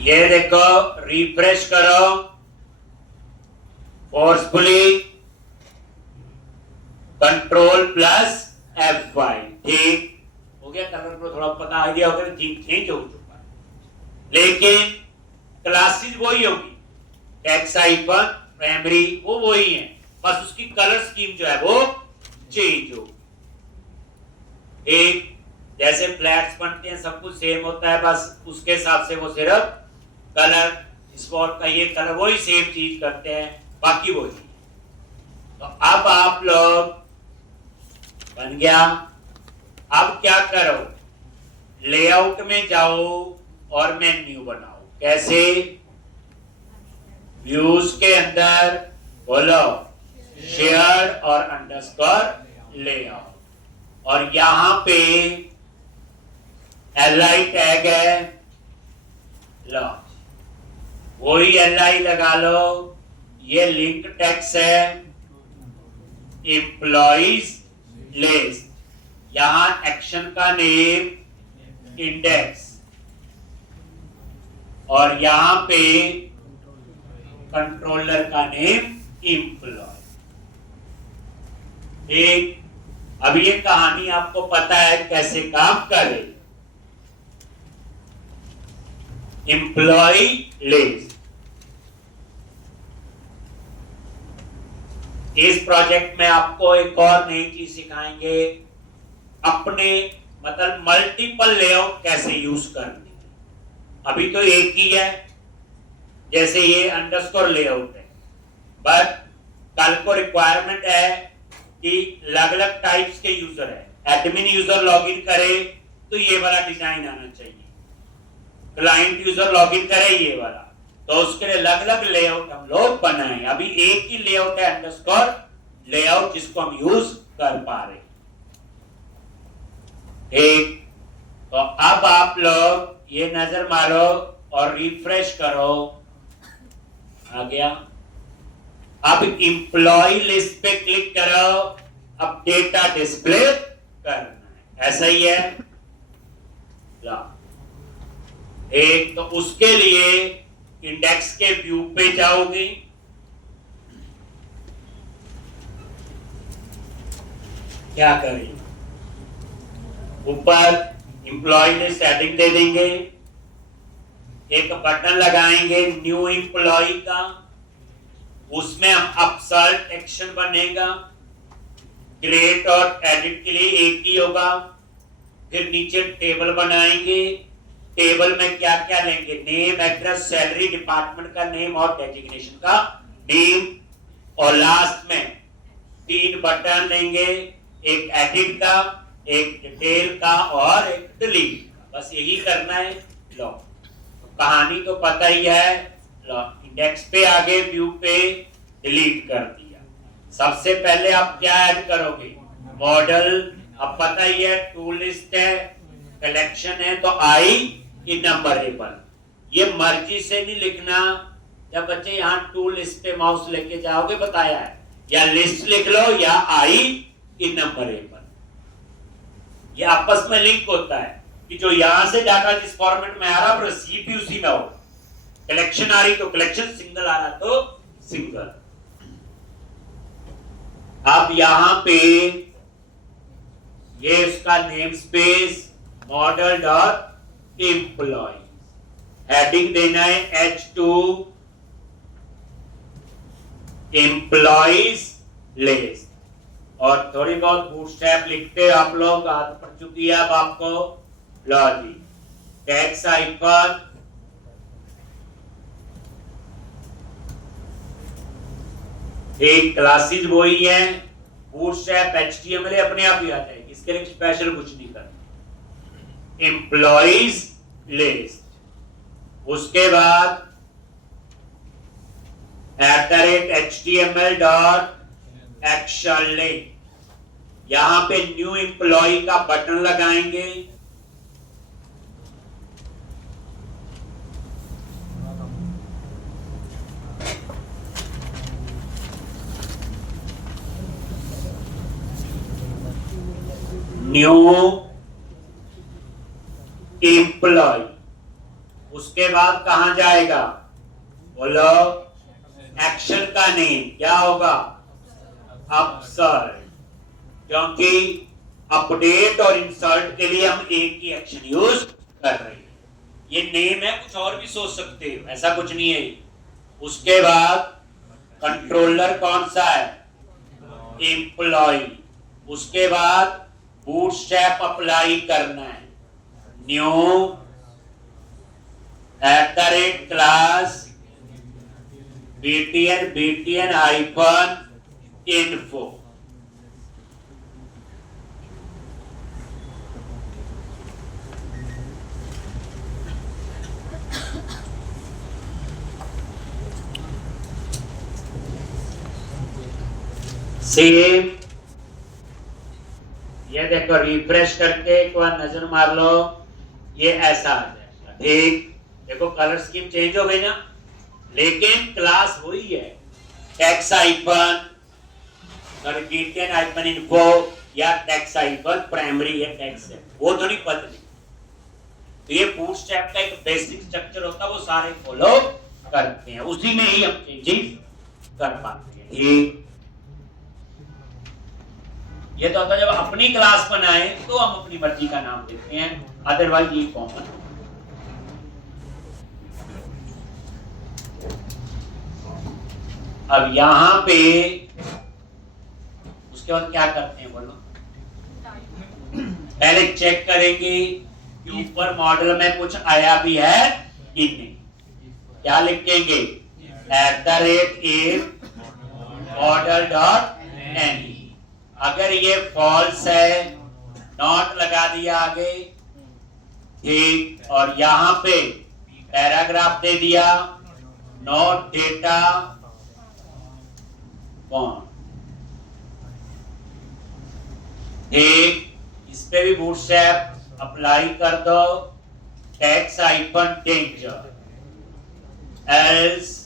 ये देखो, रिफ्रेश करो फोर्सफुली, कंट्रोल प्लस F5, ठीक हो गया। कलर को थोड़ा पता आइडिया होगा, ठीक चेंज हो चुका है, लेकिन क्लासेस वही होगी, टेक्स्ट आइकन प्राइमरी वो वही है, बस उसकी कलर स्कीम जो है वो चेंज हो। एक जैसे फ्लैट्स बनते हैं सब कुछ सेम होता है, बस उसके हिसाब से वो सिर्फ कलर स्पॉट का ये कलर वही सेम चीज करते हैं, बाकी वही। तो अब आप लोग बन गया। अब क्या करो, लेआउट में जाओ और मेन्यू बनाओ। कैसे? व्यूज के अंदर बोलो शेयर और अंडरस्कोर लेआउट, और यहां पे li टैग है, लो वही li लगा लो। ये लिंक टेक्स्ट है, एम्प्लॉइज लिस्ट, यहां एक्शन का नेम इंडेक्स, और यहां पे कंट्रोलर का नेम एम्प्लॉय। एक अब ये कहानी आपको पता है कैसे काम करे। एम्प्लॉय लिस्ट, इस प्रोजेक्ट में आपको एक और नई चीज सिखाएंगे, अपने मतलब मल्टीपल लेआउट कैसे यूज करनी है। अभी तो एक ही है, जैसे ये अंडरस्कोर लेआउट है, बट कल को रिक्वायरमेंट है कि अलग अलग टाइप्स के यूजर है। एडमिन यूजर लॉगिन करे तो ये वाला डिजाइन आना चाहिए, क्लाइंट यूजर लॉगिन करे ये वाला, तो उसके लिए अलग अलग लेआउट हम लोग बनाए। अभी एक ही लेआउट है अंडरस्कोर लेआउट, जिसको हम यूज कर पा रहे। ठीक, तो अब आप लोग ये नजर मारो और रिफ्रेश करो, आ गया। अब एम्प्लॉय लिस्ट पे क्लिक करो, अब डेटा डिस्प्ले करना है, ऐसा ही है। एक तो उसके लिए इंडेक्स के व्यू पे जाओगे, क्या करें, ऊपर एम्प्लॉय लिस्ट हेडिंग दे देंगे, एक बटन लगाएंगे न्यू एम्प्लॉय का, उसमें हम अपसर्ट एक्शन बनेगा, क्रिएट और एडिट के लिए एक ही होगा। फिर नीचे टेबल बनाएंगे, टेबल में क्या क्या लेंगे, नेम, एड्रेस, सैलरी, डिपार्टमेंट का नेम और डेजिग्नेशन का नेम, और लास्ट में 3 बटन लेंगे, एक एडिट का, एक डिटेल का और एक डिलीट का, बस यही करना है। लो कहानी तो पता ही है, लो इंडेक्स पे आगे, व्यू पे डिलीट कर दिया। सबसे पहले आप क्या ऐड करोगे, मॉडल, अब पता ही है टू लिस्ट है, कलेक्शन है, तो आई इनम्बरेबल, ये मर्जी से नहीं लिखना। जब बच्चे यहाँ टू लिस्ट पे माउस लेके जाओगे बताया है, या लिस्ट लिख लो या आई इनम्बरेबल, ये आपस में लिंक होता है कि जो यहां से डाटा जिस फॉर्मेट में आ रहा है रिसीव भी उसी में होगा। कलेक्शन आ रही तो कलेक्शन, सिंगल आ रहा तो सिंगल। अब यहां पे ये उसका namespace model dot employ, heading देना है H2 एम्प्लॉइज लिस्ट, और थोड़ी बहुत बूटस्ट्रैप लिखते आप लोग, आदत पड़ चुकी है अब आपको। लॉजिक टैक्स आइकन, एक क्लासेस वही है, बूटस्ट्रैप HTML अपने आप ही आ जाएगी, इसके लिए स्पेशल कुछ नहीं करना। एम्प्लॉइज लिस्ट, उसके बाद @HTML डॉट एक्शन लिंक, यहां पे न्यू एम्प्लॉय का बटन लगाएंगे, न्यू एम्प्लॉय, उसके बाद कहां जाएगा? बोलो। एक्शन का नेम क्या होगा? अपसर्ट, क्योंकि अपडेट और इंसर्ट के लिए हम एक ही एक्शन यूज कर रहे हैं। ये नेम है, कुछ और भी सोच सकते हो, ऐसा कुछ नहीं है। उसके बाद कंट्रोलर कौन सा है? एम्प्लॉय। उसके बाद बूटस्ट्रैप अप्लाई करना है, new @class btn hyphen info। Same, ये देखो रिफ्रेश करके एक बार नजर मार लो, ये ऐसा आ जाएगा। ठीक, देखो कलर स्कीम चेंज हो गई ना, लेकिन क्लास वही है। टैक्स आइकन बtn हाइफन इन्फो या टैक्स आइकन प्राइमरी है, टैक्स है, वो तो नहीं बदली। तो ये बूटस्ट्रैप का एक बेसिक स्ट्रक्चर होता है, वो सारे फॉलो करते हैं, उसी में ही हम चेंजेस कर पाते हैं। ठीक, ये तो होता है जब अपनी क्लास बनाए तो हम अपनी मर्जी का नाम देते हैं, अदरवाइज ये कॉमन। अब यहां पे उसके बाद क्या करते हैं बोलो? पहले चेक करेंगे कि ऊपर मॉडल में कुछ आया भी है कि नहीं। क्या लिखेंगे? @model.ne। अगर ये फॉल्स है, नॉट लगा दिया आगे। ठीक, और यहां पे पैराग्राफ दे दिया, नोट डेटा कौन। ठीक, इस पे भी बूटस्ट्रैप अप्लाई कर दो, टैक्स आइकन डेंजर एल्स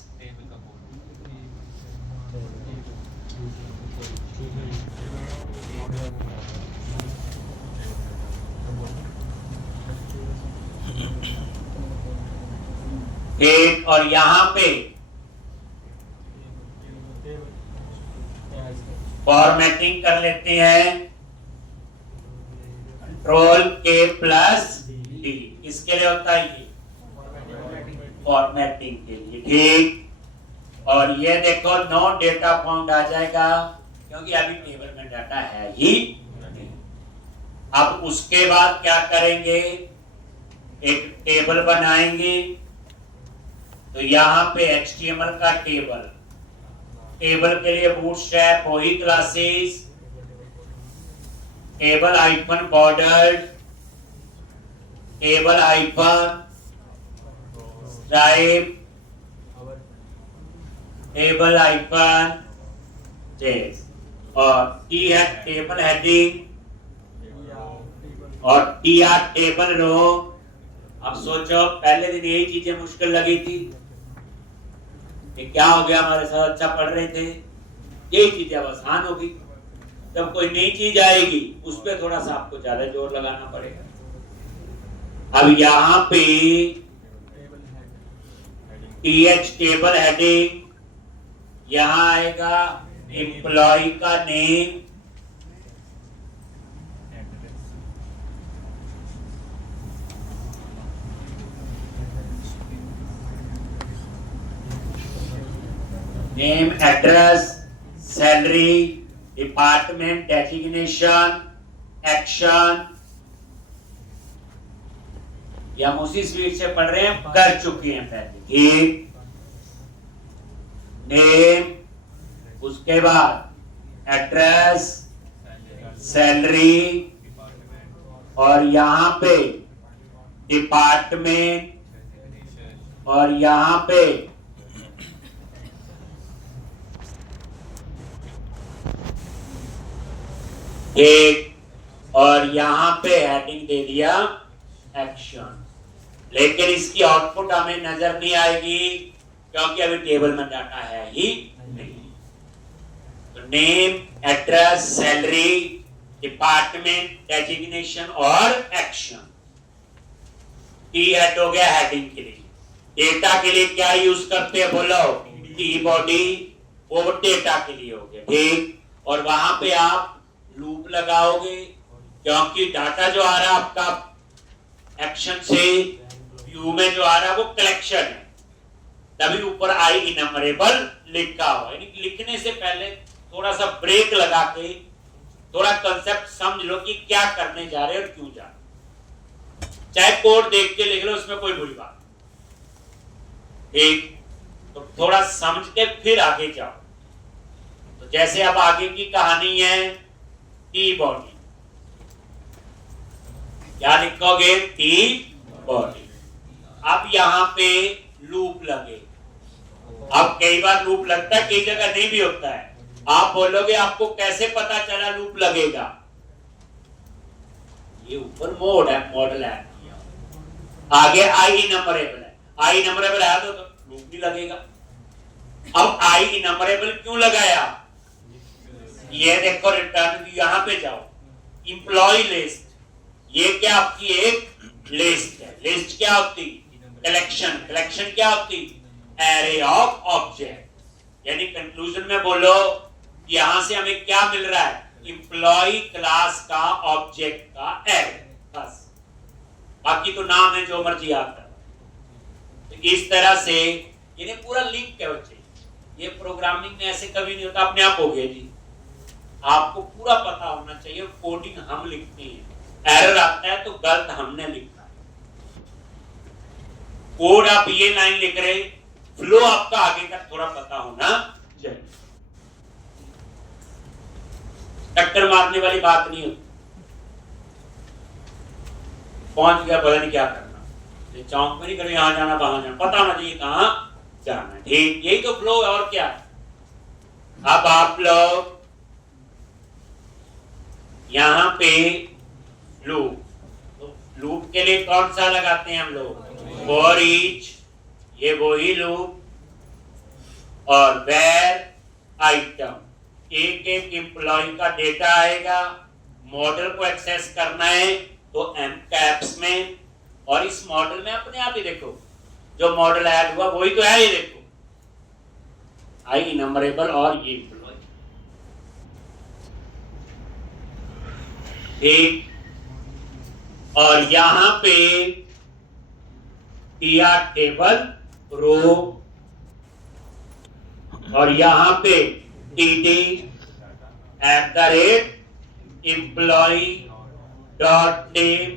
एक, और यहां पे फॉर्मेटिंग कर लेते हैं, Ctrl+D। किसके लिए होता है ये? फॉर्मेटिंग के लिए। ठीक, और ये देखो नो डेटा फाउंड आ जाएगा, क्योंकि अभी टेबल में डाटा है ही नहीं। अब उसके बाद क्या करेंगे? एक टेबल बनाएंगे, तो यहां पे HTML का टेबल, टेबल के लिए बूटस्ट्रैप वही classes, table icon border, table icon stripe, table icon text, और टी है टेबल हेडिंग, और TR टेबल रो। अब सोचो, पहले दिन यही चीजें मुश्किल लगी थी, कि क्या हो गया, हमारे साथ अच्छा पढ़ रहे थे, यही चीजें अब आसान होगी। जब कोई नई चीज आएगी उस पर थोड़ा सा आपको ज्यादा जोर लगाना पड़ेगा। अब यहाँ पे TH टेबल हेडिंग, यहाँ आएगा एम्प्लॉय का name, name, address, salary, department, designation, action. या हम उसी स्पीड से पढ़ रहे हैं, कर चुके हैं पहले। ठीक, नेम, उसके बाद एड्रेस, सैलरी, और यहां पे डिपार्टमेंट, और यहां पे एक, और यहां पे हेडिंग दे दिया एक्शन। लेकिन इसकी आउटपुट हमें नजर नहीं आएगी, क्योंकि अभी टेबल में डाटा है ही नहीं। तो name, address, salary, department, designation और एक्शन, टी हेड हो गया हेडिंग के लिए। डेटा के लिए क्या यूज करते हैं बोलो, टी बॉडी, वो डेटा के लिए हो गया, ठीक। और वहां पे आप लूप लगाओगे, क्योंकि डाटा जो आ रहा है आपका एक्शन से व्यू में जो आ रहा है वो कलेक्शन है, तभी ऊपर आई इनमरेबल लिखा हुआ। यानी लिखने से पहले थोड़ा सा ब्रेक लगा के थोड़ा कंसेप्ट समझ लो कि क्या करने जा रहे हो और क्यों जा रहे हो। चाहे कोड देख के लिख लो, उसमें कोई बुरी बात नहीं, ठीक। तो थोड़ा समझ के फिर आगे जाओ। तो जैसे अब आगे की कहानी है टी बॉडी, क्या लिखोगे, टी बॉडी। अब यहां पे लूप लगे। अब कई बार लूप लगता है, कई जगह नहीं भी होता है। आप बोलोगे आपको कैसे पता चला लूप लगेगा, ये ऊपर मोड है, मॉडल है, आगे आई इनमरेबल है, आई इनमरेबल है तो लूप भी लगेगा। अब आई इनमरेबल क्यों लगाया, ये देखो रिटर्न, यहां पे जाओ, इंप्लॉय लिस्ट, ये क्या आपकी एक लिस्ट है। लिस्ट क्या होती, कलेक्शन, कलेक्शन क्या होती, एरे ऑफ ऑब्जेक्ट। यानी कंक्लूजन में बोलो यहां से हमें क्या मिल रहा है, इंप्लॉय क्लास का ऑब्जेक्ट का एरे, बस। बाकी तो नाम है जो मर्जी याद कर। तो इस तरह से ये पूरा लिंक है बच्चे, ये प्रोग्रामिंग में ऐसे कभी नहीं होता अपने आप हो गया जी। आपको पूरा पता होना चाहिए। कोडिंग हम लिखते हैं, एरर आता है तो गलत हमने लिखा है। कोड आप ये लाइन लिख रहे, फ्लो आपका आगे का थोड़ा पता होना चाहिए। टक्कर मारने वाली बात नहीं होती, पहुंच गया पता नहीं क्या करना, ये चौक में नहीं करो, यहां जाना वहां जाना, पता होना चाहिए कहां जाना, ठीक। यही तो फ्लो है और क्या है। अब आप लोग यहां पे लूप, तो लूप के लिए कौन सा लगाते हैं हम लोग, फॉर ईच, ये वही लूप, और वेर आइटम, एक एक एम्प्लॉय का डेटा आएगा, मॉडल को एक्सेस करना है तो एम कैप्स में, और इस मॉडल में अपने आप ही देखो जो मॉडल ऐड हुआ वही तो है, ये देखो आई इनमरेबल और ये एम्प्लॉय, ठीक। और यहां पे टीआर टेबल रो, और यहां पे टीडी @employee डॉट नेम।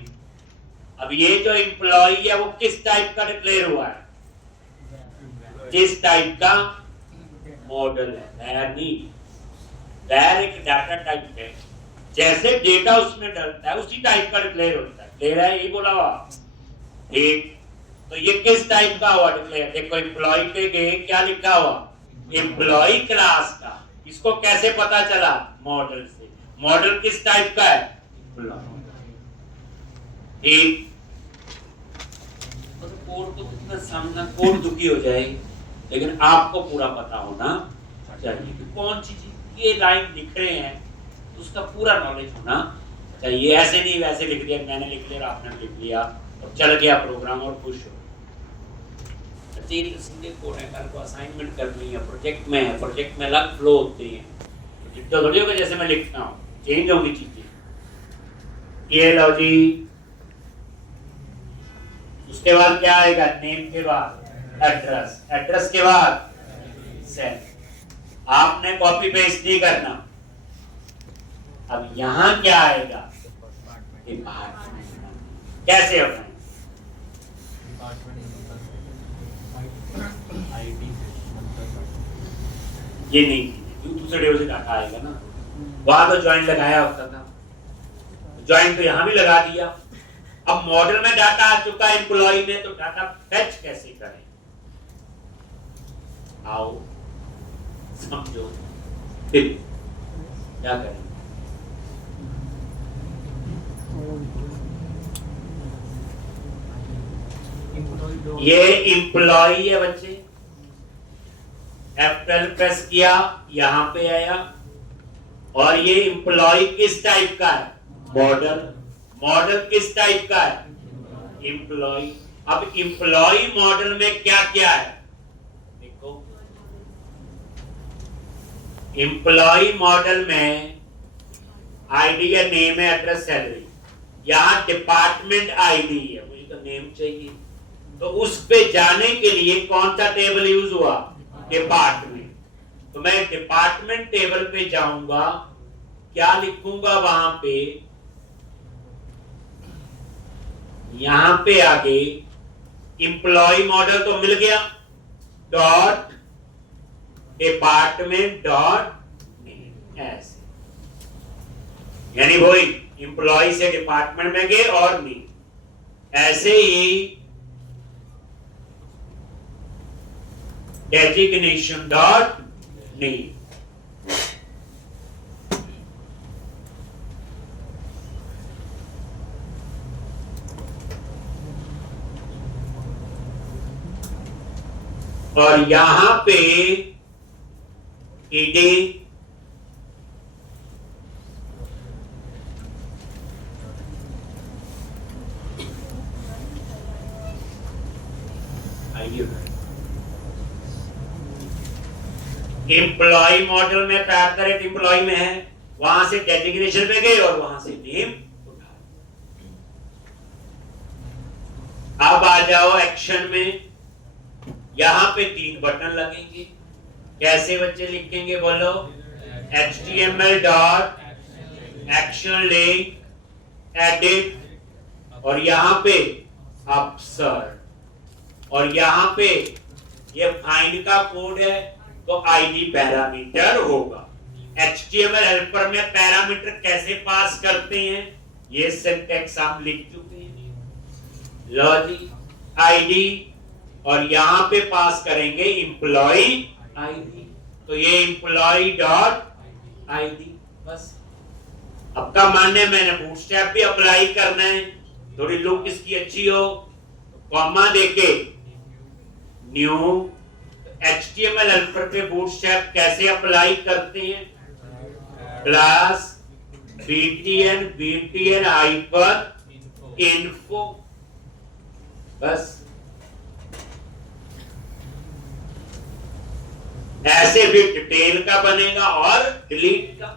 अब ये जो एम्प्लॉय है वो किस टाइप का डिक्लेयर हुआ है, जिस टाइप का मॉडल है, नहीं वैर एक डाटा टाइप है, जैसे डेटा उसमें डलता है उसी टाइप का डिक्लेयर होता है, ले रहा है यही बोला हुआ, ठीक। तो ये किस टाइप का हुआ डिक्लेयर, देखो एम्प्लॉय के गए क्या लिखा हुआ, एम्प्लॉय क्लास का। इसको कैसे पता चला, मॉडल से। मॉडल किस टाइप का है, ठीक। तो कोड को कितना समझना, कोड दुखी हो जाए, लेकिन आपको पूरा पता होना चाहिए कि कौन सी चीज ये लाइन लिख रहे हैं, उसका पूरा नॉलेज होना चाहिए। ऐसे नहीं वैसे लिख दिया, मैंने लिख लिया, आपने लिख लिया और चल गया प्रोग्राम और खुश हो। सीधे कोड है, कल को असाइनमेंट करनी है, प्रोजेक्ट में है, प्रोजेक्ट में अलग फ्लो होते हैं, तो थोड़ी होगा जैसे मैं लिखता हूँ, चेंज होगी चीजें। ये लो जी, उसके बाद क्या आएगा, नेम के बाद एड्रेस, एड्रेस के बाद सेल। आपने कॉपी पेस्ट नहीं करना। अब यहां क्या आएगा, कैसे होगा, ये नहीं, दूसरे डेव से डाटा आएगा ना, वहां तो ज्वाइन लगाया होता था, ज्वाइन तो यहां भी लगा दिया। अब मॉडल में डाटा आ चुका है एम्प्लॉय में, तो डाटा फेच कैसे करें, आओ समझो फिर क्या करें। ये एम्प्लॉय है बच्चे, F12 प्रेस किया, यहां पे आया, और ये एम्प्लॉय किस टाइप का है, मॉडल। मॉडल किस टाइप का है, एम्प्लॉय। अब एम्प्लॉय मॉडल में क्या क्या है देखो, एम्प्लॉय मॉडल में आईडी या नेम है, एड्रेस, सैलरी। यहां डिपार्टमेंट आईडी है, मुझे तो नेम चाहिए, तो उस पे जाने के लिए कौन सा टेबल यूज हुआ, डिपार्टमेंट। तो मैं डिपार्टमेंट टेबल पे जाऊंगा, क्या लिखूंगा वहां पे, यहां पे आगे एम्प्लॉय मॉडल तो मिल गया, डॉट डिपार्टमेंट डॉट नेम, ऐसे यानी वही एम्प्लॉय से डिपार्टमेंट में गए और नेम। ऐसे ही डेजिग्नेशन डॉट नेम, और यहां पे ईडी एम्प्लॉय मॉडल में पैरेट एम्प्लॉय में है, वहां से डेजिग्नेशन पे गए और वहां से नेम उठा। अब आ जाओ एक्शन में, यहां पे 3 बटन लगेंगे, कैसे बच्चे लिखेंगे बोलो, HTML dot action link, edit, और यहां पे अपसर्ट, और यहां पे ये फाइंड का कोड है तो आईडी पैरामीटर होगा। HTML हेल्पर में पैरामीटर कैसे पास करते हैं ये सिंटैक्स हम लिख चुके हैं, लो जी आईडी, और यहां पे पास करेंगे एम्प्लॉय आईडी, तो ये एम्प्लॉय डॉट आईडी। बस आपका मानने मैंने बूटस्ट्रैप भी अप्लाई करना है, थोड़ी लुक इसकी अच्छी हो, कॉमा देके न्यू, HTML हेल्पर पे बूटस्ट्रैप कैसे अप्लाई करते हैं, क्लास btn हाइपर इन्फो, बस ऐसे भी डिटेल का बनेगा और डिलीट का।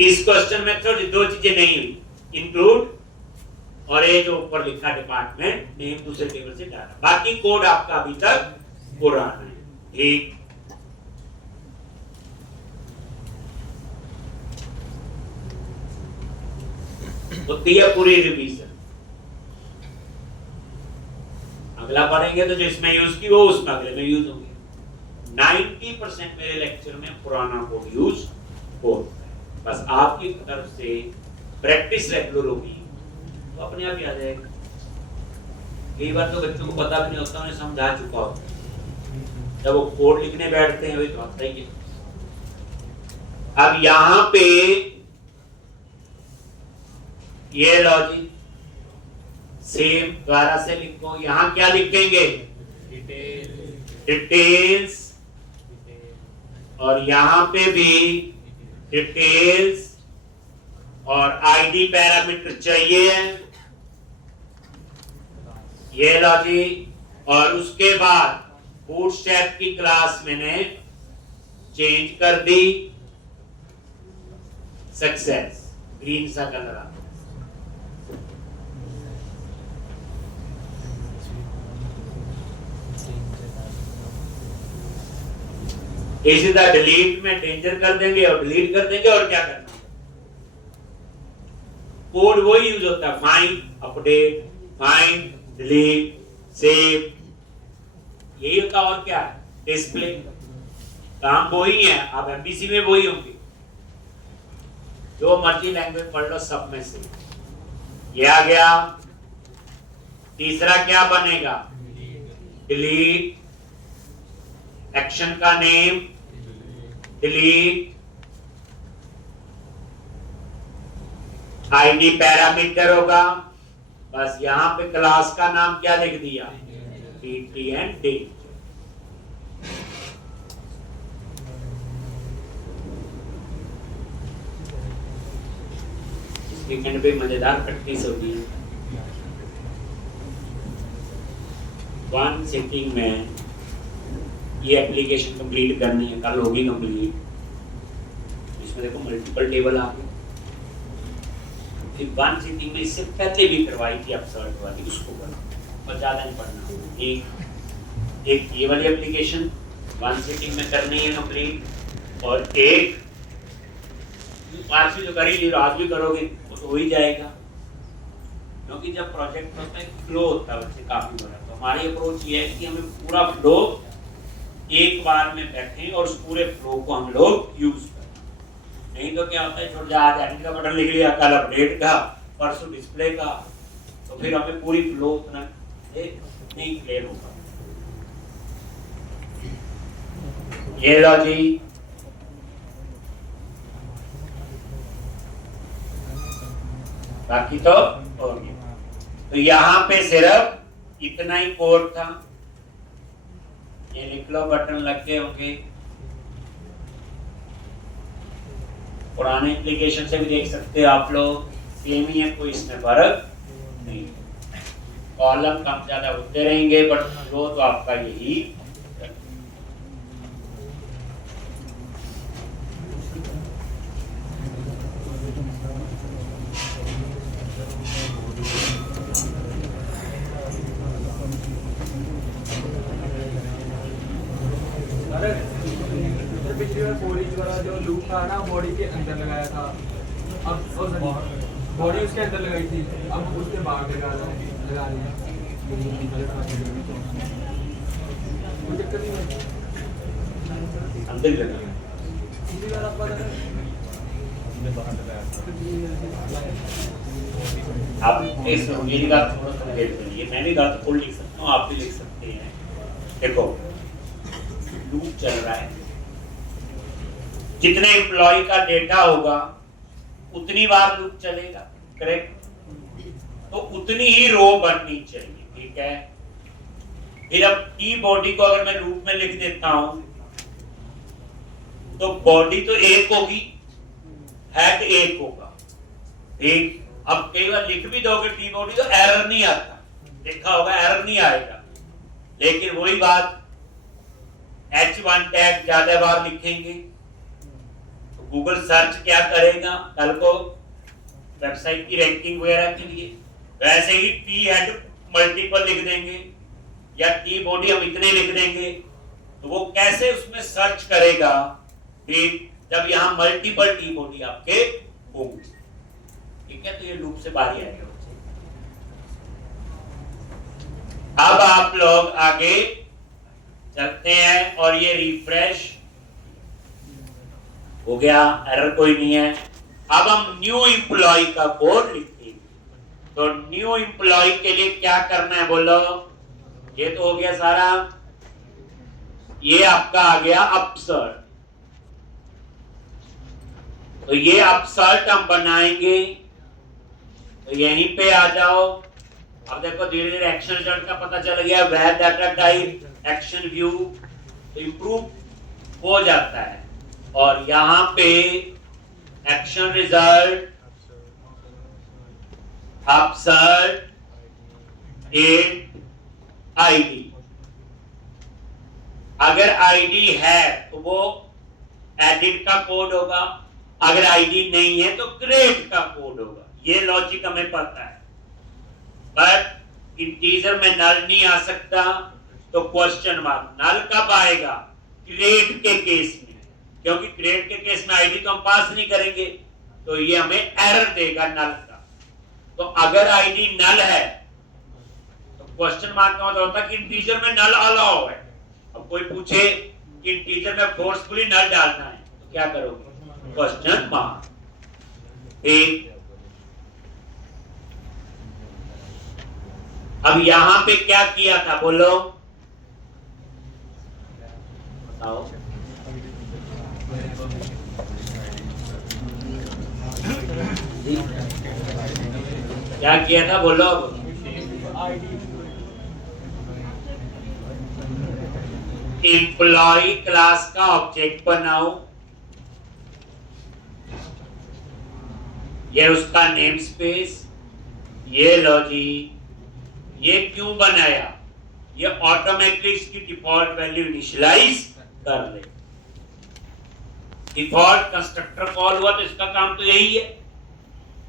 इस क्वेश्चन में तो 2 चीजें नहीं हुई, इंक्लूड और ये जो ऊपर लिखा डिपार्टमेंट नेम दूसरे टेबल से डाला, बाकी कोड आपका अभी तक पुराना है, ठीक। होती है पूरी रिवीजन, अगला पढ़ेंगे तो जो इसमें यूज की वो उसमें अगले में यूज होंगे। 90% मेरे लेक्चर में पुराना कोड यूज होता है, बस आपकी तरफ से प्रैक्टिस रेगुलर होगी तो अपने आप याद आएगा। कई बार तो बच्चों को पता भी नहीं होता, उन्हें समझा चुका होता, जब वो कोड लिखने बैठते हैं वही तो आता ही है। अब यहां पे ये लॉजिक सेम द्वारा से लिखो, यहां क्या लिखेंगे, डिटेल्स, और यहां पे भी डिटेल्स, और आईडी पैरामीटर चाहिए, ये लॉजिक। और उसके बाद बूटस्ट्रैप की क्लास मैंने चेंज कर दी, सक्सेस, ग्रीन सा कलर आता है। इसी तरह डिलीट में डेंजर कर देंगे और डिलीट कर देंगे, और क्या करना, कोड वही यूज होता है, find, update, find, delete, save, यही होता, और क्या है, डिस्प्ले, काम वही है। आप एमबीसी में वही होंगे, जो मर्जी लैंग्वेज पढ़ लो सब में से। ये आ गया, तीसरा क्या बनेगा, डिलीट, एक्शन का नेम डिलीट, आईडी पैरामीटर होगा, बस यहां पे क्लास का नाम क्या लिख दिया, btn date। वीकेंड पे मजेदार प्रैक्टिस होगी। वन सिटिंग में ये एप्लीकेशन कंप्लीट करनी है, कल होगी कंप्लीट। इसमें देखो मल्टीपल टेबल आ गए। फिर वन सिटिंग में इससे पहले भी करवाई थी अपसर्ट वाली, उसको करो और ज़्यादा नहीं पढ़ना। एक ये वाली एप्लीकेशन वन सिटिंग में करनी है कंप्लीट, और एक आज भी जो करी ली आज भी करोगे वो तो हो ही जाएगा, क्योंकि जब प्रोजेक्ट होता है फ्लो होता है उससे काफ़ी बड़ा। तो हमारी अप्रोच ये है कि हमें पूरा फ्लो एक बार में बैठें और उस पूरे फ्लो को हम लोग यूज करें। नहीं तो क्या होता है, छोड़ जा आज एडिट का बटन लिख लिया, कल अपडेट का, परसों डिस्प्ले का, तो फिर हमें पूरी फ्लो उतना नहीं क्लियर होगा। ये लो जी, बाकी तो हो गया। तो यहाँ पे सिर्फ इतना ही कोड था, ये लिख लो, बटन लग गए होंगे। पुराने एप्लीकेशन से भी देख सकते हो आप लोग, सेम ही है, कोई इसमें फर्क नहीं। कॉलम कम ज्यादा होते रहेंगे बट फ्लो तो आपका यही। जो लूप था ना बॉडी के अंदर लगाया था, अब बॉडी उसके अंदर लगाई थी, अब उसके बाहर लगा रहे हैं। कोई चक्कर नहीं है, अंदर लगा इसी बार आप बता आप इस मेरी बात थोड़ा सा लेट करिए, मैं भी बात फुल लिख सकता हूँ, आप भी लिख सकते हैं। देखो लूप चल रहा है, जितने एम्प्लॉय का डेटा होगा उतनी बार लूप चलेगा, करेक्ट? तो उतनी ही रो बननी चाहिए, ठीक है। फिर अब टी बॉडी को अगर मैं लूप में लिख देता हूं तो बॉडी तो एक होगी, हेड एक होगा, ठीक। अब कई बार लिख भी दोगे टी बॉडी तो एरर नहीं आता, देखा होगा एरर नहीं आएगा। लेकिन वही बात H1 टैग ज्यादा बार लिखेंगे तो गूगल सर्च क्या करेगा कल को वेबसाइट की रैंकिंग वगैरह के लिए। वैसे ही टी हेड मल्टीपल लिख देंगे या टी बॉडी हम इतने लिख देंगे तो वो कैसे उसमें सर्च करेगा, ठीक, जब यहाँ मल्टीपल टी बॉडी आपके होंगे, ठीक है। तो ये लूप से बाहर ही आएगा। अब आप लोग आगे चलते हैं और ये रिफ्रेश हो गया, एरर कोई नहीं है। अब हम न्यू एम्प्लॉय का कोड लिखते हैं। तो न्यू एम्प्लॉय के लिए क्या करना है बोलो? ये तो हो गया सारा, ये आपका आ गया अपसर्ट। तो ये अपसर्ट हम बनाएंगे, तो यहीं पे आ जाओ। अब देखो धीरे धीरे एक्शन रिजल्ट का पता चल गया, where data type action view improve हो जाता है। और यहां पे action result upsert add ID, अगर आईडी है तो वो एडिट का कोड होगा, अगर आईडी नहीं है तो क्रिएट का कोड होगा। ये लॉजिक हमें पता है, बट इंटीजर में नल नहीं आ सकता, तो क्वेश्चन मार्क नल कब आएगा? क्रिएट के केस में, क्योंकि क्रिएट के केस में आईडी तो हम पास नहीं करेंगे, तो ये हमें एरर देगा नल का। तो अगर आईडी नल है तो क्वेश्चन मार्क का मतलब होता है कि इंटीजर में नल अलाउ है। अब कोई पूछे कि इंटीजर में फोर्सफुली नल डालना है तो क्या करोगे? Question mark. ठीक, अब यहां पे क्या किया था बोलो, बताओ। क्या किया था बोलो? एम्प्लॉय क्लास का ऑब्जेक्ट बनाओ, ये उसका नेम स्पेस, ये लो जी, ये क्यों बनाया, ये ऑटोमेटिकली इसकी डिफॉल्ट वैल्यू इनिशियलाइज कर ले। डिफॉल्ट कंस्ट्रक्टर कॉल हुआ तो इसका काम तो यही है,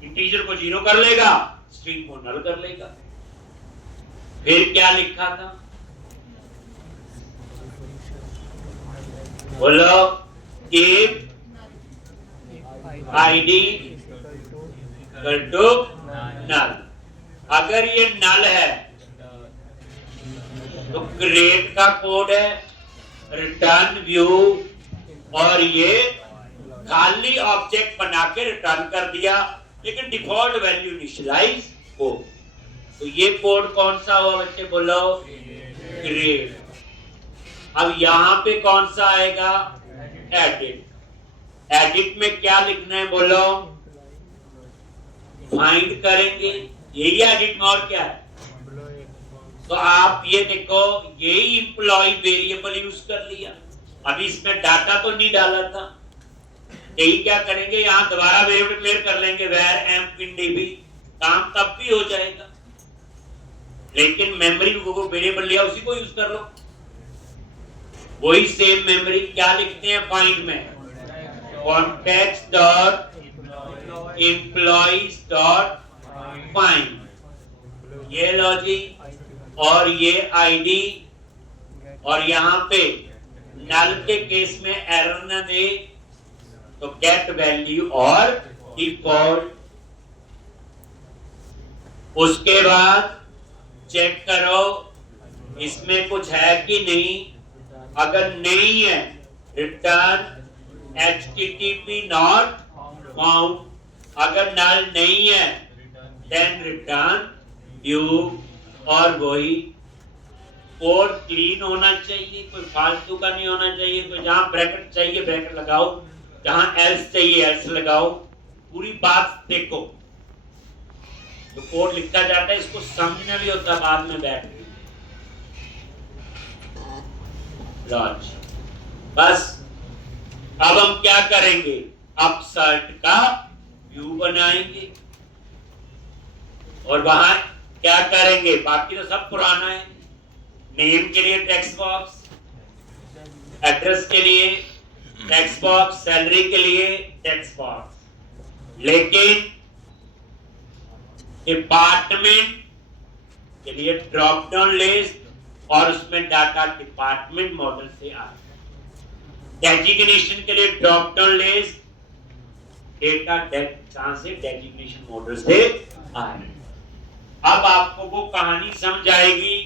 इंटीजर को 0 कर लेगा, स्ट्रिंग को नल कर लेगा। फिर क्या लिखा था, बोलो, if id equal to null. अगर ये नल है तो क्रिएट का कोड है, रिटर्न व्यू, और ये खाली ऑब्जेक्ट बना के रिटर्न कर दिया, लेकिन डिफॉल्ट वैल्यू इनिशियलाइज हो। तो ये कोड कौन सा हुआ बच्चे, बोलो, क्रिएट। अब यहां पे कौन सा आएगा, एडिट। एडिट में क्या लिखना है, बोलो, फाइंड करेंगे, यही एडिट में, और क्या है। तो आप ये देखो, यही एम्प्लॉय वेरिएबल यूज कर लिया। अभी इसमें डाटा तो नहीं डाला था, यही क्या करेंगे, यहां दोबारा वेरिएबल डिक्लेयर कर लेंगे, where amp in db, काम तब भी हो जाएगा, लेकिन मेमोरी को वेरिएबल लिया उसी को यूज कर लो। वही सेम मेमोरी क्या लिखते हैं फाइंड में, context dot employees dot find, ये लॉजिक, और ये आईडी, और यहां पे नल के केस में एरर न दे तो गेट वैल्यू और डिफॉल्ट। उसके बाद चेक करो इसमें कुछ है कि नहीं, अगर नहीं है रिटर्न http नॉट फाउंड, अगर नल नहीं है देन रिटर्न व्यू, और वही कोड क्लीन होना चाहिए, कोई फालतू का नहीं होना चाहिए। कोई जहां ब्रैकेट चाहिए ब्रैकेट लगाओ, जहां एल्स चाहिए एल्स लगाओ, पूरी बात देखो। तो कोड लिखा जाता है, इसको समझना भी होता है बाद में बैठ के। लॉज बस। अब हम क्या करेंगे, अपसर्ट का व्यू बनाएंगे, और वहां क्या करेंगे, बाकी तो सब पुराना है। नेम के लिए टेक्स्ट बॉक्स, एड्रेस के लिए टेक्स्ट बॉक्स, सैलरी के लिए टेक्स्ट बॉक्स, लेकिन डिपार्टमेंट के लिए ड्रॉप डाउन लिस्ट, और उसमें डाटा डिपार्टमेंट मॉडल से आ रहा है। डेजिग्नेशन के लिए ड्रॉप डाउन लिस्ट, डेटा कहां से, डेजिग्नेशन मॉडल से आ रहा है। अब आपको वो कहानी समझ आएगी,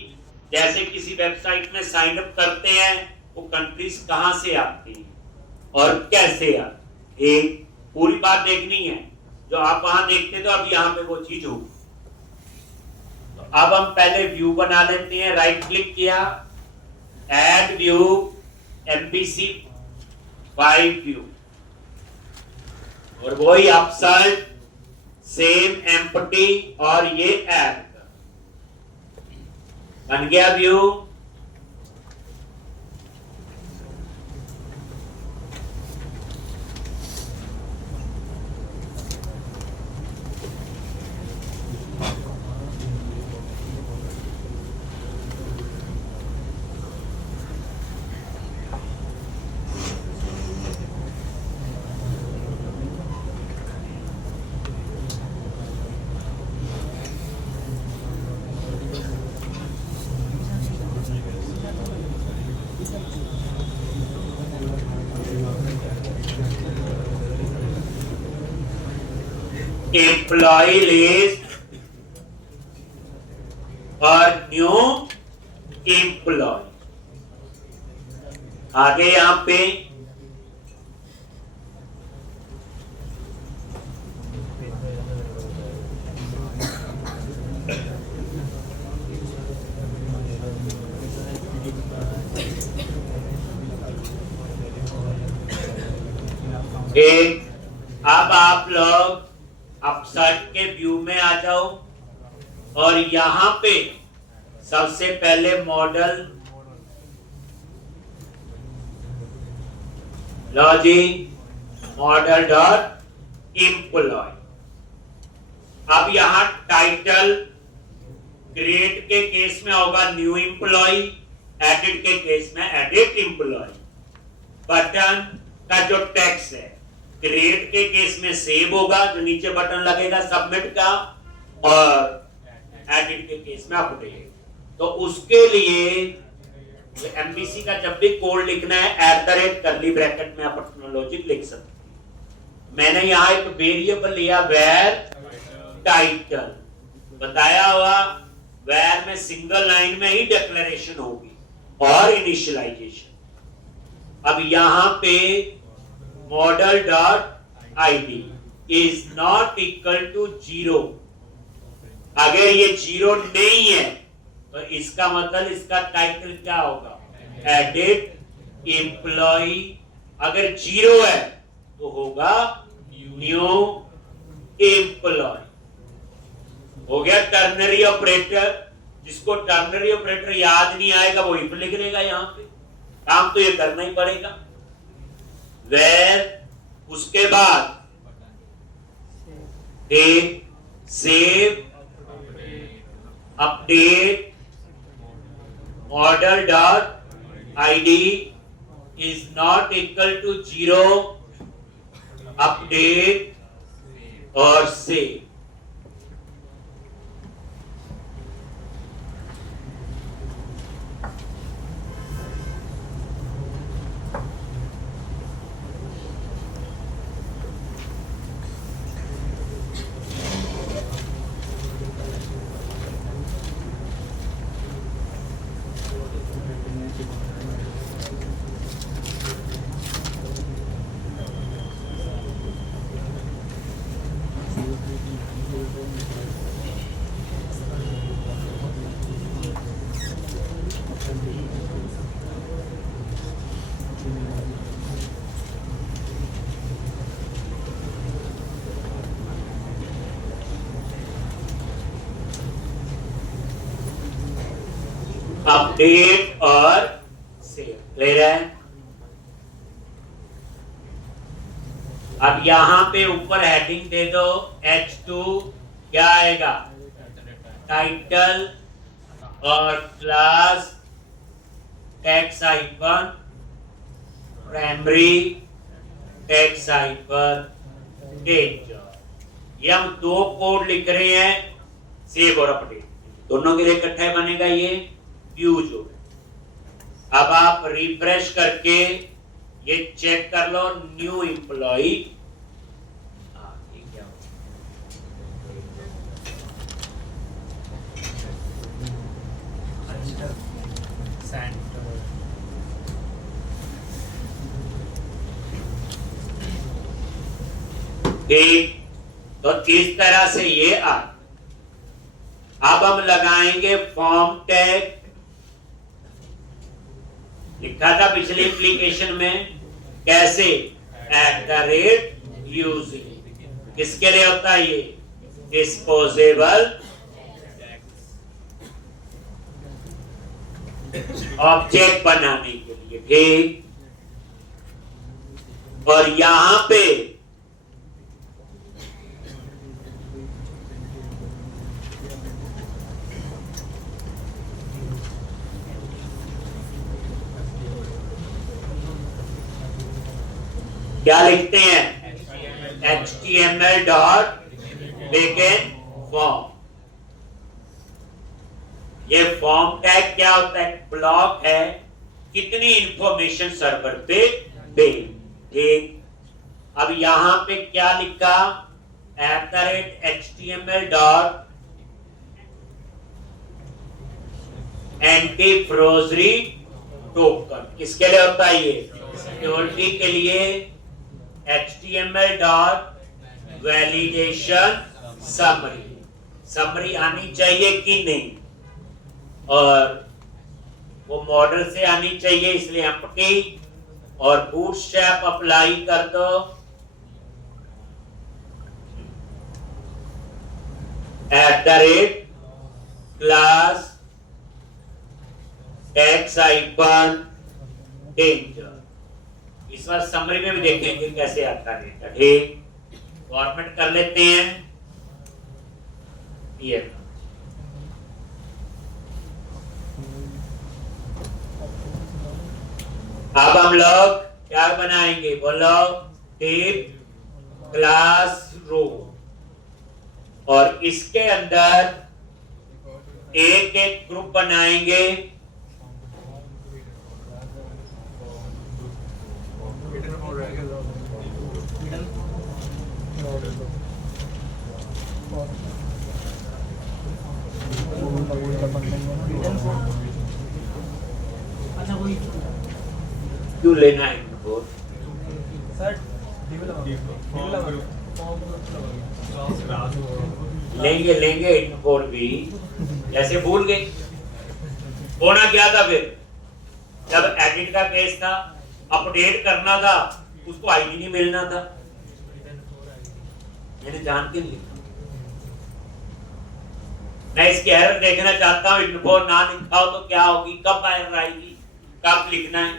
जैसे किसी वेबसाइट में साइन अप करते हैं, वो कंट्रीज कहां से आती हैं और कैसे आती, एक पूरी बात देखनी है। जो आप वहां देखते तो अब यहां पे वो चीज होगी। तो अब हम पहले व्यू बना लेते हैं, राइट क्लिक किया, ऐड व्यू, एमपीसी 5 व्यू, और वही अपसर्ट, सेम एम्प्टी, और ये ऐड बन गया व्यू। एम्प्लॉय लिस्ट और न्यू एम्प्लॉय, आगे यहां पे अब आप लोग अपसर्ट के व्यू में आ जाओ, और यहां पे सबसे पहले model logic model dot employ, अब यहां टाइटल क्रिएट के केस में होगा न्यू एम्प्लॉय, एडिट के केस में एडिट एम्प्लॉय। बटन का जो टेक्स्ट है क्रिएट के केस में सेव होगा, जो नीचे बटन लगेगा सबमिट का, और एडिट के केस में अपडेट। तो उसके लिए एमबीसी का जब भी कोड लिखना है @ ब्रैकेट में आप अपना लॉजिक लिख सकते हैं। मैंने यहां एक वेरिएबल लिया वेर टाइटल, बताया हुआ वेर में सिंगल लाइन में ही डिक्लेरेशन होगी और इनिशियलाइजेशन। अब यहां पे model dot ID is not equal to 0। अगर ये 0 नहीं है तो इसका मतलब इसका टाइटल क्या होगा, एडिट एम्प्लॉय। अगर 0 है तो होगा न्यू एम्प्लॉय। हो गया टर्नरी ऑपरेटर। जिसको टर्नरी ऑपरेटर याद नहीं आएगा वो इफ लिख लेगा, यहां पे काम तो ये करना ही पड़ेगा। वेर, उसके बाद save, update, model dot ID is not equal to 0, update और सेव। अपडेट और सेव, क्लियर है। अब यहां पे ऊपर हेडिंग दे दो H2, क्या आएगा, टाइटल और class text hyphen primary text hyphen date. ये हम 2 कोड लिख रहे हैं, सेव और अपडेट दोनों के लिए इकट्ठा बनेगा ये यूज हो गया। अब आप रिफ्रेश करके ये चेक कर लो न्यू एम्प्लॉय। ठीक, तो इस तरह से ये अब हम लगाएंगे फॉर्म टैग। लिखा था पिछली एप्लीकेशन में कैसे, @using। किसके लिए होता है ये, डिस्पोजेबल ऑब्जेक्ट बनाने के लिए। ठीक, और यहां पे क्या लिखते हैं, HTML डॉट begin फॉर्म। ये फॉर्म टैग क्या होता है, ब्लॉक है, कितनी इंफॉर्मेशन सर्वर पे दे। ठीक, अब यहां पे क्या लिखा, @HTML डॉट एंटी फ्रोजरी टोकन। किसके लिए होता है ये, सिक्योरिटी के लिए। HTML dot validation summary, summary आनी चाहिए कि नहीं, और वो मॉडल से आनी चाहिए, इसलिए एम्प्टी और बूटस्ट्रैप अप्लाई कर दो। @Class text hyphen danger. इस बार समरी में भी देखेंगे कैसे आता है। ठीक, फॉर्मेट कर लेते हैं। ये अब हम लोग क्या बनाएंगे बोलो, टिप क्लासरूम, और इसके अंदर एक एक ग्रुप बनाएंगे। क्यों लेना है इनको? लेंगे लेंगे इनको भी, जैसे भूल गए। होना क्या था फिर, जब एडिट का केस था, अपडेट करना था, उसको आईडी नहीं मिलना था, मैंने जान के लिखा। मैं इसकी एरर देखना चाहता हूं, इनको ना लिखा हो तो क्या होगी, कब एरर आएगी, कब लिखना है,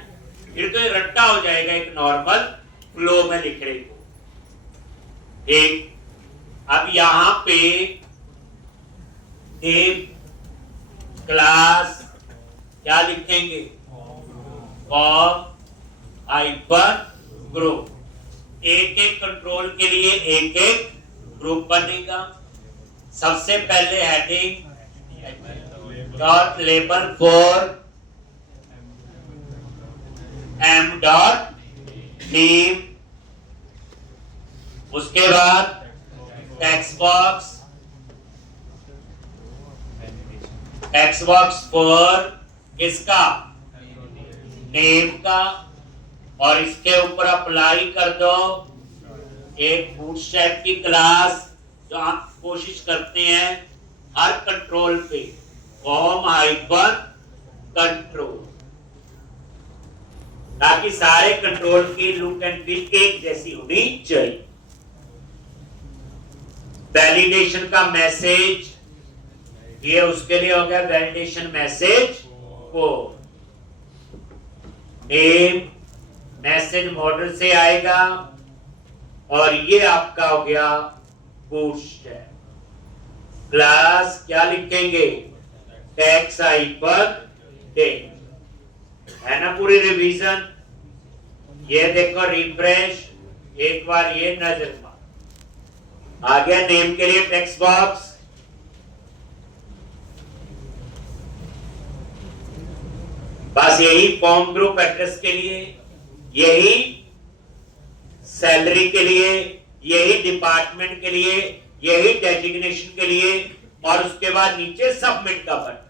फिर तो ये रट्टा हो जाएगा एक नॉर्मल फ्लो में लिखने को। एक अब यहां पे क्लास क्या लिखेंगे, फॉर्म हाइपर ग्रुप, एक एक कंट्रोल के लिए एक एक ग्रुप बनेगा। सबसे पहले heading dot label for M dot name, उसके बाद टेक्स्ट बॉक्स फॉर किसका, नेम का, और इसके ऊपर अप्लाई कर दो एक बूटस्ट्रैप की क्लास, जो आप कोशिश करते हैं हर कंट्रोल पे फॉर्म हाइपर कंट्रोल, ताकि सारे कंट्रोल की लुक एंड फील एक जैसी होनी चाहिए। वैलिडेशन का मैसेज ये उसके लिए हो गया, वैलिडेशन मैसेज को नेम मैसेज मॉडल से आएगा, और ये आपका हो गया बूटस्ट्रैप। क्लास क्या लिखेंगे, टेक्स्ट हाइपर टेक्स्ट, है ना पूरी रिवीजन। ये देखो रिफ्रेश, एक बार ये नजर मार आ गया। नेम के लिए टेक्स्ट बॉक्स, बस यही फॉर्म ग्रुप एड्रेस के लिए, यही सैलरी के लिए, यही डिपार्टमेंट के लिए, यही डेजिग्नेशन के लिए, और उसके बाद नीचे सबमिट का बटन।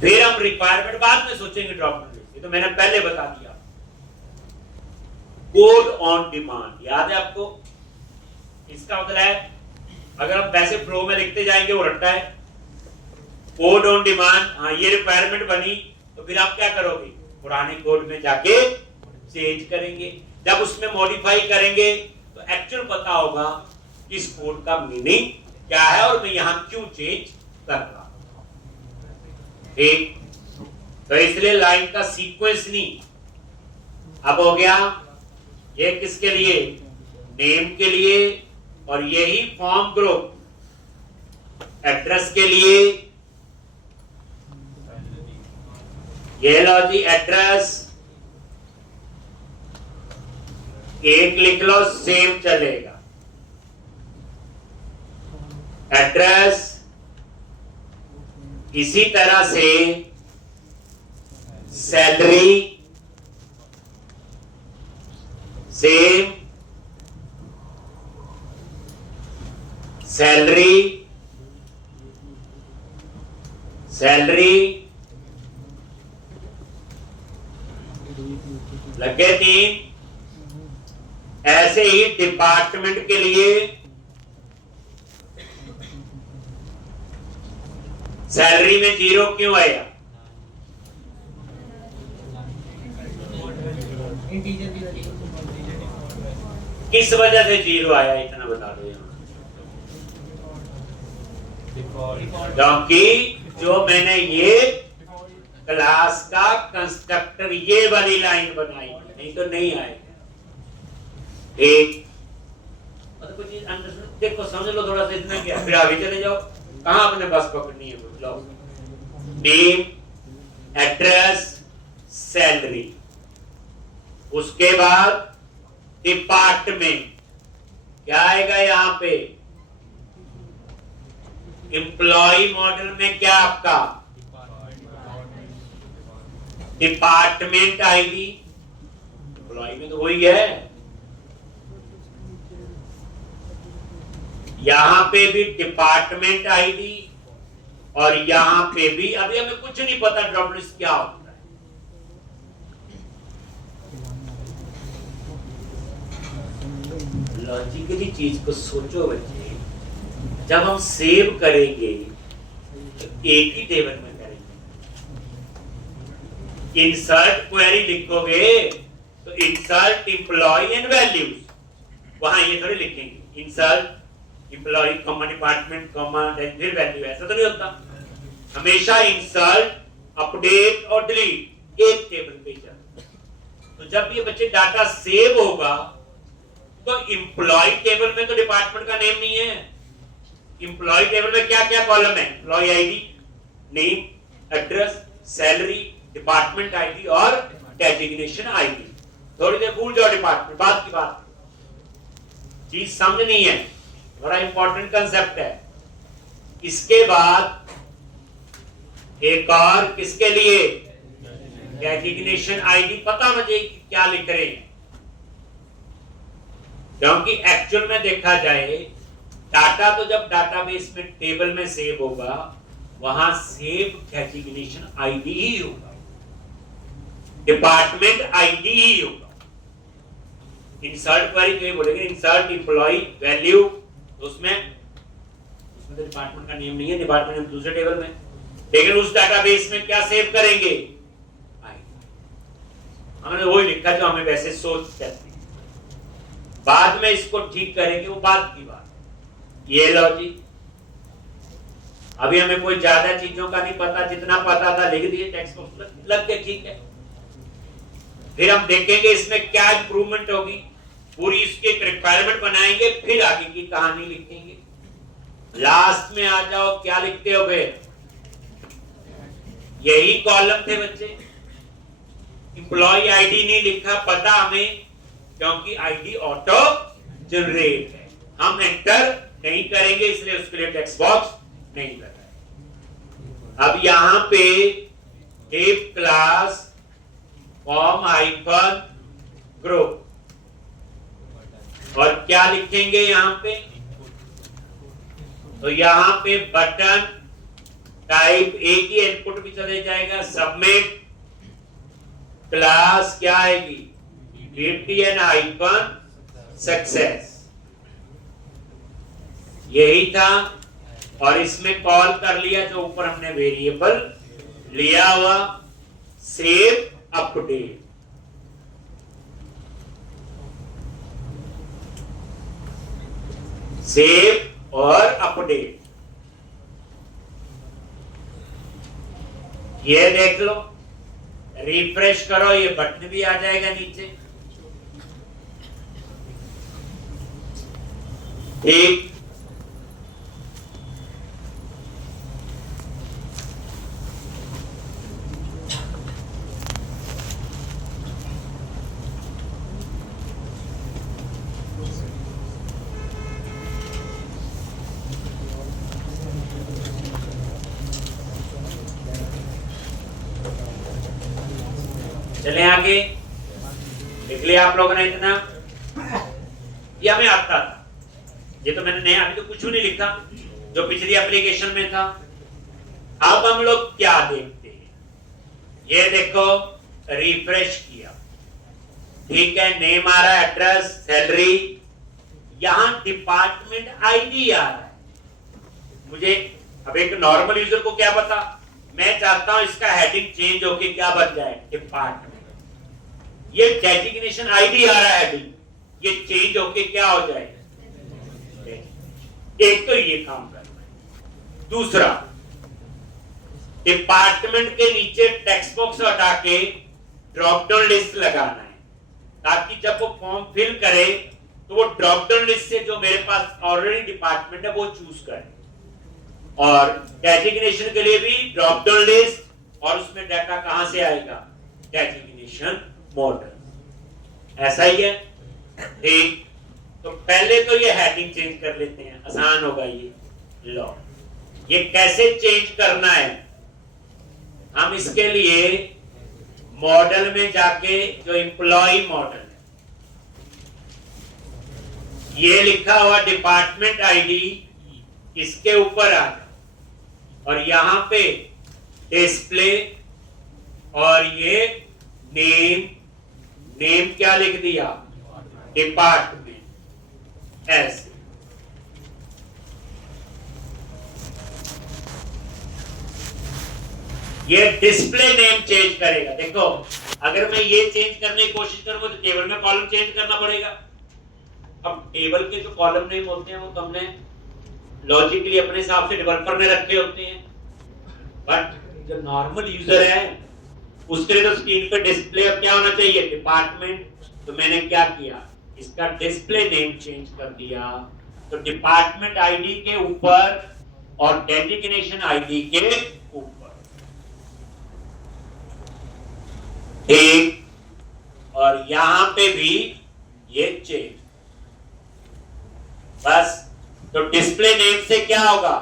फिर हम रिक्वायरमेंट बाद में सोचेंगे ड्रॉप डाउन लिस्ट, ये तो मैंने पहले बता दिया। कोड ऑन डिमांड याद है आपको, इसका मतलब है अगर हम वैसे फ्लो में लिखते जाएंगे वो रट्टा है। कोड ऑन डिमांड, हाँ ये रिक्वायरमेंट बनी तो फिर आप क्या करोगे, पुराने कोड में जाके चेंज करेंगे। जब उसमें मॉडिफाई करेंगे तो एक्चुअल पता होगा कि इस कोड का मीनिंग क्या है और मैं यहां क्यों चेंज कर रहा हूं। ठीक, तो इसलिए लाइन का सीक्वेंस नहीं। अब हो गया ये किसके लिए, नेम के लिए, और यही फॉर्म ग्रुप एड्रेस के लिए। ये लो जी एड्रेस, एक लिख लो सेम चलेगा। एड्रेस इसी तरह से सैलरी सेम, सैलरी लगे 3। ऐसे ही डिपार्टमेंट के लिए सैलरी में 0 क्यों आया, किस वजह से 0 आया, इतना बता दो यहाँ। क्योंकि जो मैंने ये क्लास का कंस्ट्रक्टर ये वाली लाइन बनाई, नहीं तो नहीं आएगा। एक मतलब कुछ चीज अंडरस्टैंड देखो समझ लो थोड़ा सा, इसमें क्या, फिर आगे चले जाओ, कहां आपने बस पकड़नी है, कुछ लो, नेम, एड्रेस, सैलरी, उसके बाद डिपार्टमेंट, क्या आएगा यहां पे, एम्प्लॉय मॉडल में क्या आपका डिपार्टमेंट आईडी, एम्प्लॉय में तो वही है, यहां पे भी डिपार्टमेंट आईडी, और यहां पे भी, अभी हमें कुछ नहीं पता ड्रॉप लिस्ट क्या होता है। लॉजिकली चीज को सोचो बच्चे, जब हम सेव करेंगे तो एक ही टेबल में करेंगे, इंसर्ट क्वेरी लिखोगे तो इंसर्ट एम्प्लॉय एंड वैल्यूज, वहां ये थोड़ी लिखेंगे insert employee comma department comma फिर वैल्यू, ऐसा तो नहीं होता, हमेशा इंसर्ट अपडेट और डिलीट एक टेबल पे जाता। तो जब ये बच्चे डाटा सेव होगा तो एम्प्लॉय टेबल में तो डिपार्टमेंट का नेम नहीं है, एम्प्लॉय टेबल में क्या क्या कॉलम है, employee ID, name, address, salary, department ID और डेजिग्नेशन आईडी। थोड़ी देर भूल जाओ डिपार्टमेंट, बात की बात, चीज समझनी है, बड़ा इंपॉर्टेंट कंसेप्ट है। इसके बाद एक और किसके लिए, डेजिग्नेशन आईडी, पता मुझे क्या लिख रहे हैं, क्योंकि एक्चुअल में देखा जाए डाटा तो जब डाटाबेस में टेबल में सेव होगा वहां सेव डेजिग्नेशन आईडी ही होगा, डिपार्टमेंट आईडी ही होगा। इंसर्ट क्वेरी तो ये बोलेंगे इंसर्ट एम्प्लॉय वैल्यू, उसमें तो डिपार्टमेंट का नेम नहीं है, डिपार्टमेंट दूसरे टेबल में, लेकिन उस डाटाबेस में क्या सेव करेंगे, हमने वही लिखा जो हमें वैसे सोच करती, बाद में इसको ठीक करेंगे, वो बात की बात। ये लॉजिक, अभी हमें कोई ज्यादा चीजों का नहीं पता, जितना पता था लिख दिए, टेक्स्ट बॉक्स लग गए, ठीक है। फिर हम देखेंगे इसमें क्या इंप्रूवमेंट होगी, पूरी इसकी एक रिक्वायरमेंट बनाएंगे, फिर आगे की कहानी लिखेंगे। लास्ट में आ जाओ, क्या लिखते हो फिर, यही कॉलम थे बच्चे, एम्प्लॉय आईडी नहीं लिखा, पता हमें, क्योंकि आईडी ऑटो जनरेट है, हम एंटर नहीं करेंगे, इसलिए उसके लिए टेक्स्ट बॉक्स नहीं लगा। अब यहां पे div class form hyphen group, और क्या लिखेंगे यहां पे, तो यहां पे बटन टाइप एक ही इनपुट भी चले जाएगा, सबमिट क्लास क्या आएगी, BTN हाइफन सक्सेस, यही था। और इसमें कॉल कर लिया जो ऊपर हमने वेरिएबल लिया हुआ, सेव अपडेट, सेव और अपडेट, ये देख लो, रिफ्रेश करो, ये बटन भी आ जाएगा नीचे, ठीक। चले आगे, लिख लिया आप लोगों ने इतना, ये हमें आता था, ये तो मैंने नया, अभी तो कुछ भी नहीं लिखा जो पिछली एप्लीकेशन में था। अब हम लोग क्या देखते हैं, ये देखो, रिफ्रेश किया, ठीक है, नेम आ रहा है, एड्रेस, सैलरी, यहां डिपार्टमेंट आईडी आ रहा है। मुझे अब एक नॉर्मल यूजर को क्या पता, मैं चाहता हूं इसका हेडिंग चेंज होके क्या बन जाए, डिपार्टमेंट, ये डेजिग्नेशन आईडी आ रहा है हेडिंग, ये चेंज होके क्या हो जाए, एक तो ये काम करना है। दूसरा, डिपार्टमेंट के नीचे टेक्स्ट बॉक्स हटा के ड्रॉप डाउन लिस्ट लगाना है, ताकि जब वो फॉर्म फिल करे तो वो ड्रॉप डाउन लिस्ट से जो मेरे पास ऑलरेडी डिपार्टमेंट है वो चूज करें। और डेजिग्नेशन के लिए भी ड्रॉप डाउन लिस्ट, और उसमें डाटा कहां से आएगा, डेजिग्नेशन मॉडल। ऐसा ही है, ठीक। तो पहले तो ये हेडिंग चेंज कर लेते हैं, आसान होगा ये। लो, ये कैसे चेंज करना है, हम इसके लिए मॉडल में जाके जो एम्प्लॉय मॉडल है, ये लिखा हुआ डिपार्टमेंट आईडी, इसके ऊपर आ जाओ और यहां पे डिस्प्ले, और ये नेम क्या लिख दिया, डिपार्टमेंट। ऐसे ये डिस्प्ले नेम चेंज करेगा। देखो, अगर मैं ये चेंज करने की कोशिश करूंगा तो टेबल में कॉलम चेंज करना पड़ेगा। अब टेबल के जो कॉलम नेम होते हैं वो तो हमने लॉजिकली अपने हिसाब से डेवलपर ने रखे होते हैं, बट जो नॉर्मल यूजर है उसके लिए तो स्क्रीन पे डिस्प्ले अब क्या होना चाहिए, डिपार्टमेंट। तो मैंने क्या किया, इसका डिस्प्ले नेम चेंज कर दिया। तो डिपार्टमेंट आईडी के ऊपर और डेजिग्नेशन आईडी के ऊपर, ठीक। और यहां पे भी ये चेंज, बस। तो डिस्प्ले नेम से क्या होगा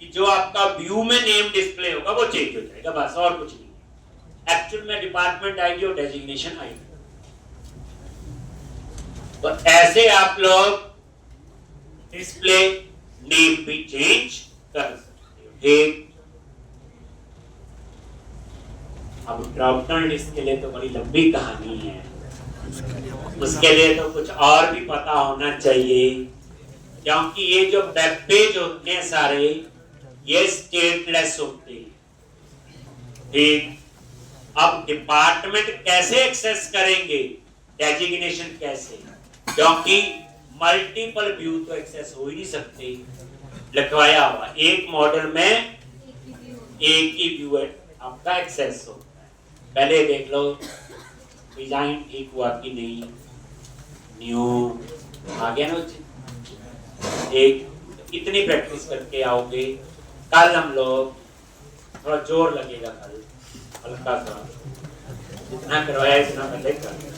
कि जो आपका व्यू में नेम डिस्प्ले होगा वो चेंज हो जाएगा, बस, और कुछ नहीं। एक्चुअल में डिपार्टमेंट आईडी और डेजिग्नेशन आईडी। तो ऐसे आप लोग डिस्प्ले नेम भी चेंज कर सकते हो, ठीक। अब ड्रॉप डाउन लिस्ट के लिए तो बड़ी लंबी कहानी है, उसके लिए तो कुछ और भी पता होना चाहिए, क्योंकि ये जो वेब पेज होते हैं सारे, ये स्टेटलेस होते हैं, ठीक। अब डिपार्टमेंट कैसे एक्सेस करेंगे, डेजिग्नेशन कैसे, क्योंकि मल्टीपल व्यू तो एक्सेस हो ही नहीं सकते। लिखवाया हुआ एक मॉडल में एक ही व्यू आपका एक्सेस होता है। पहले देख लो डिजाइन ठीक हुआ कि नहीं, न्यू आ गया ना। एक इतनी प्रैक्टिस करके आओगे, कल हम लोग थोड़ा जोर लगेगा, कल हल्का सा जितना करवाया इतना पहले कर।